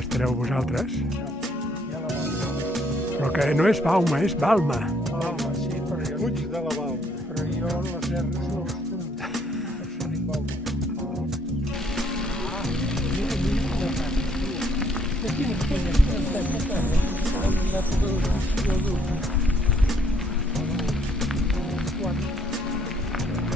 estareu vosaltres. Però que no és Bauma, és Balma. Balma, sí, però jo... Puig de la Balma. Però jo les R's no les pronuncio. Per això dic Balma.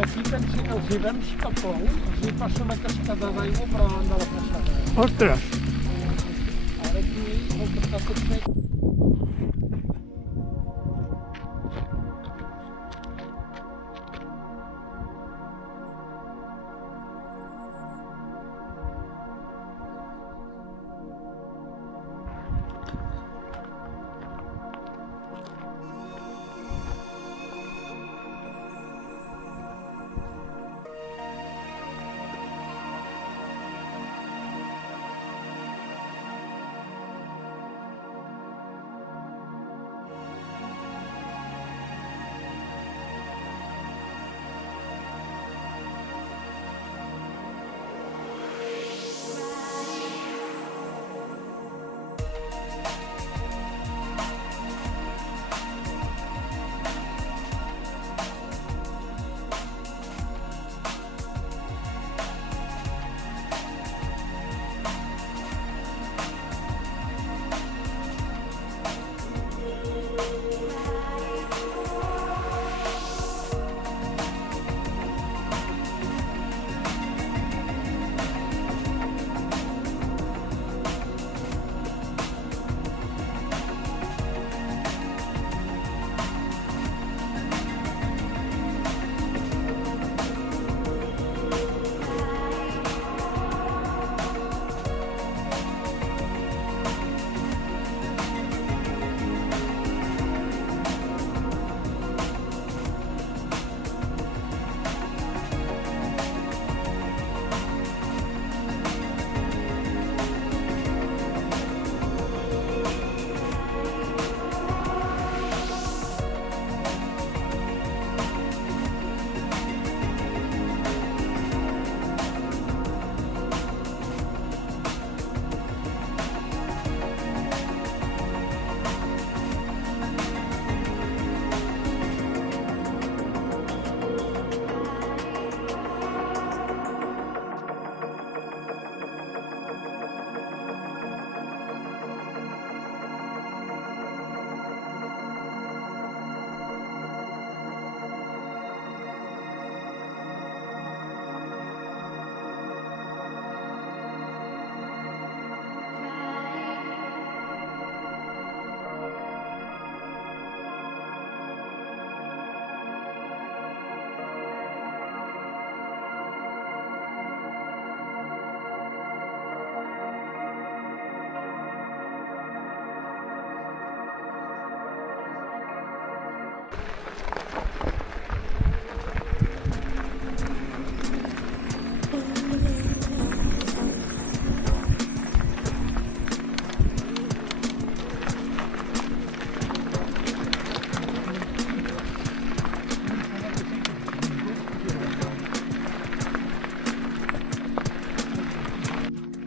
Aquí els hiverns que plou, els hi passa una cascada d'aigua per davant de la façana. Ostres! Ara aquí el que està tot sec.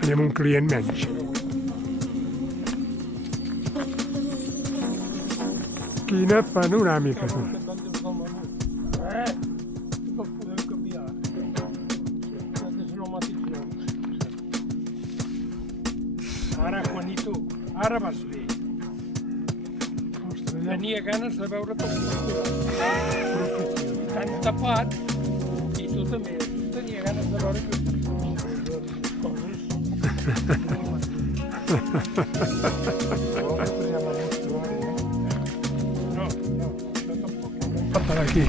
Tenim un client menys. Quina panoràmica, tu. Els podem canviar. Aquests pneumàtics nous. Ara, Juanito, ara vas bé. Tenia ganes de veure tot tan tapat i tu també. Tenia ganes de veure que coses. No, això tampoc. Per aquí.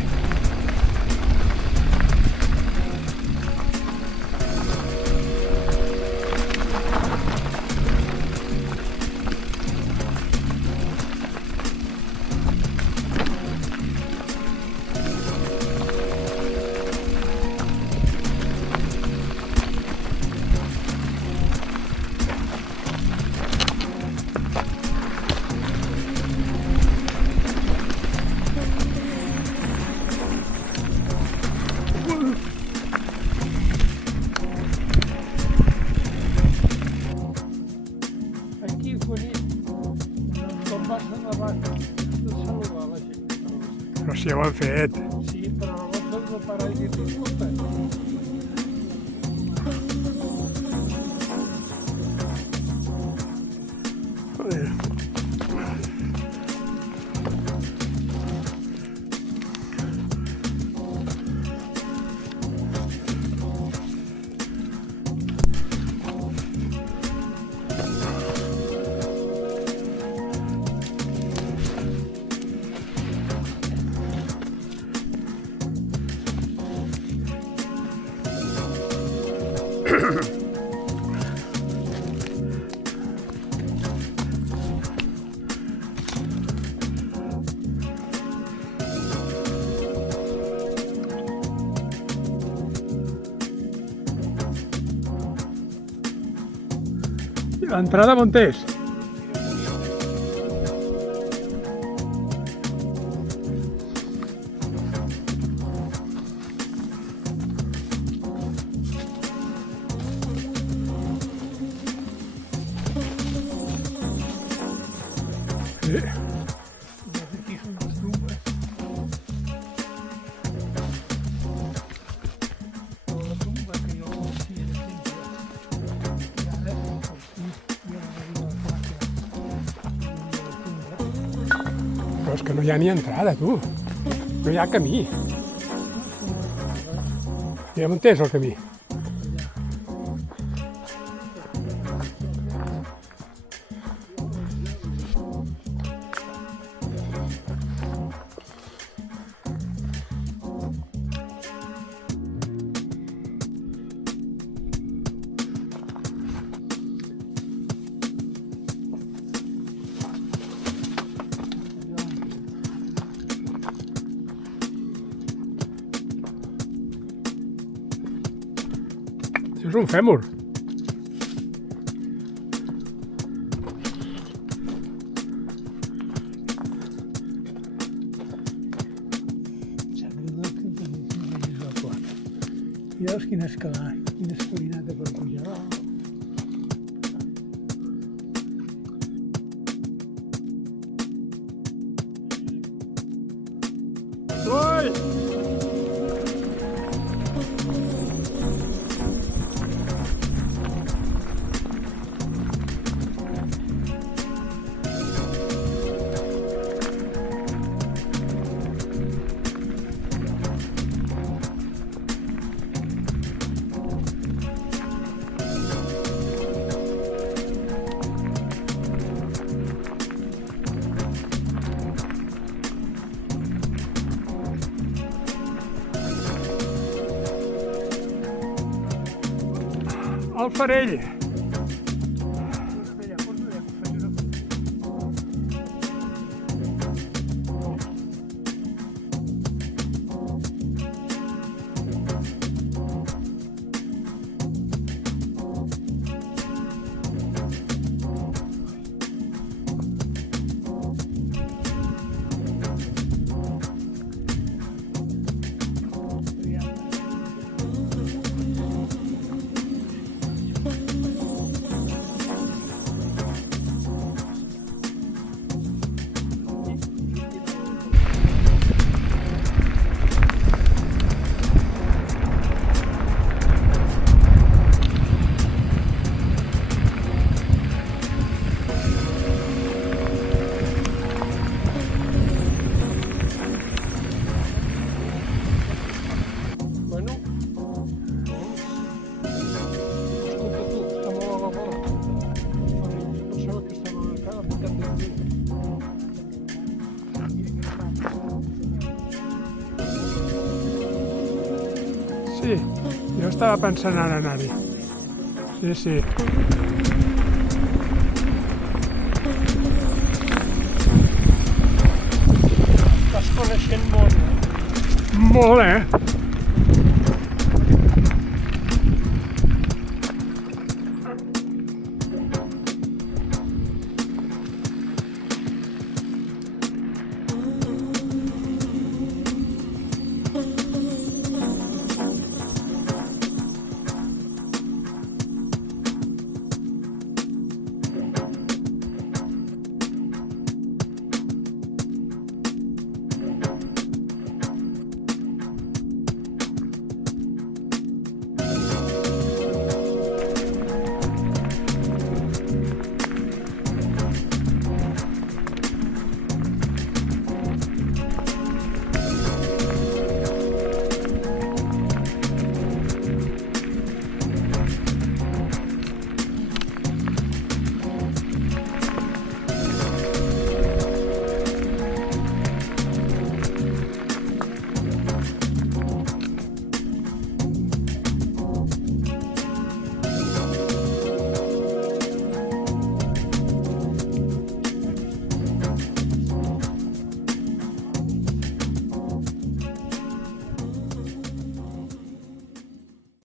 passa davant de saludar la gent. Però si ja ho han fet. Sí, però abans has de parar i dir-li escolta. Joder. L'entrada on és? Sí. Aquí són les dues. La tumba que jo coneixia de sempre. I ara, aquí, hi ha la placa. Però és que no hi ha ni entrada, tu. No hi ha camí. Ja on és el camí? Això és un fèmur. Sembla que tenis la placa. I veus quina escalinata per pujar dalt. Ui! El farell. Sí, jo estava pensant ara anar-hi. Sí, sí. Estàs coneixent molt, eh? Molt, eh?